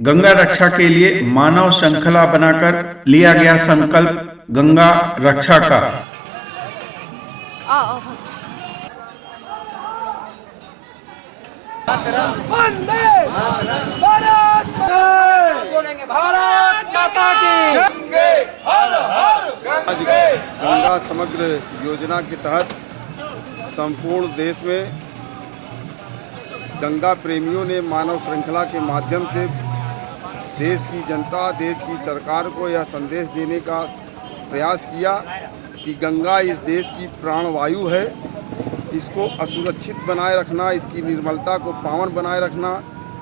गंगा रक्षा के लिए मानव श्रृंखला बनाकर लिया गया संकल्प गंगा रक्षा का। वंदे भारत, भारत माता की। गंगा समग्र योजना के तहत संपूर्ण देश में गंगा प्रेमियों ने मानव श्रृंखला के माध्यम से देश की जनता, देश की सरकार को यह संदेश देने का प्रयास किया कि गंगा इस देश की प्राणवायु है। इसको असुरक्षित बनाए रखना, इसकी निर्मलता को पावन बनाए रखना,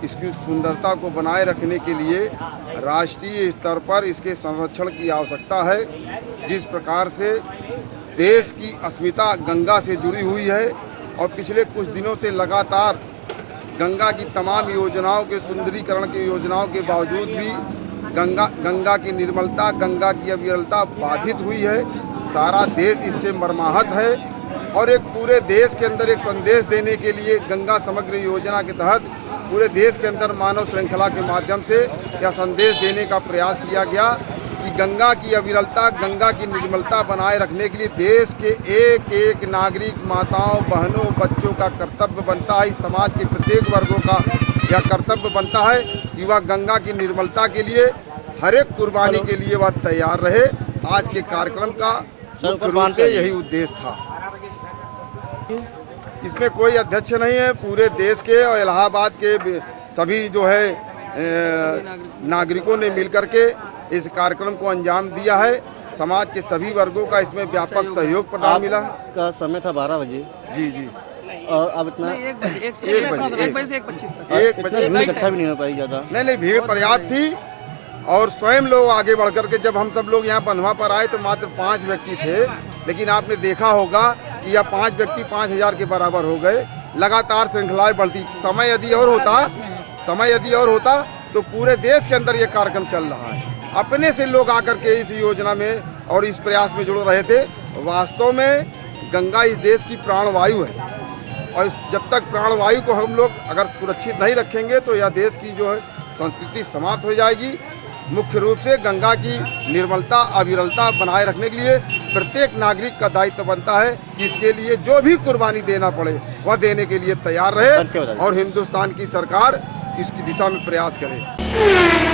इसकी सुंदरता को बनाए रखने के लिए राष्ट्रीय स्तर पर इसके संरक्षण की आवश्यकता है। जिस प्रकार से देश की अस्मिता गंगा से जुड़ी हुई है और पिछले कुछ दिनों से लगातार गंगा की तमाम योजनाओं के सुंदरीकरण की योजनाओं के बावजूद भी गंगा की निर्मलता, गंगा की अविरलता बाधित हुई है। सारा देश इससे मर्माहत है और एक पूरे देश के अंदर एक संदेश देने के लिए गंगा समग्र योजना के तहत पूरे देश के अंदर मानव श्रृंखला के माध्यम से यह संदेश देने का प्रयास किया गया कि गंगा की अविरलता, गंगा की निर्मलता बनाए रखने के लिए देश के एक एक नागरिक, माताओं, बहनों, बच्चों का कर्तव्य बनता है। इस समाज के प्रत्येक वर्गों का यह कर्तव्य बनता है कि वह गंगा की निर्मलता के लिए हर एक कुर्बानी के लिए वह तैयार रहे। आज के कार्यक्रम का मुख्य रूप से यही उद्देश्य था। इसमें कोई अध्यक्ष नहीं है, पूरे देश के और इलाहाबाद के सभी जो है नागरिकों ने मिलकर के इस कार्यक्रम को अंजाम दिया है। समाज के सभी वर्गों का इसमें व्यापक सहयोग प्रदान मिला है। का समय था 12 बजे। जी जी। और अब इतना 1 बजे से 1:25 तक भीड़ इकट्ठा भी नहीं हो पाई ज़्यादा। नहीं, भीड़ पर्याप्त थी और स्वयं लोग आगे बढ़ करके जब हम सब लोग यहाँ बंधवा पर आए तो मात्र 5 व्यक्ति थे, लेकिन आपने देखा होगा कि यह 5 व्यक्ति 5000 के बराबर हो गए। लगातार श्रृंखलाएं बढ़ती। समय यदि और होता तो पूरे देश के अंदर ये कार्यक्रम चल रहा है। अपने से लोग आकर के इस योजना में और इस प्रयास में जुड़ रहे थे। वास्तव में गंगा इस देश की प्राणवायु है और जब तक प्राणवायु को हम लोग अगर सुरक्षित नहीं रखेंगे तो यह देश की जो है संस्कृति समाप्त हो जाएगी। मुख्य रूप से गंगा की निर्मलता, अविरलता बनाए रखने के लिए प्रत्येक नागरिक का दायित्व बनता है कि इसके लिए जो भी कुर्बानी देना पड़े वह देने के लिए तैयार रहे और हिंदुस्तान की सरकार इसकी दिशा में प्रयास करे।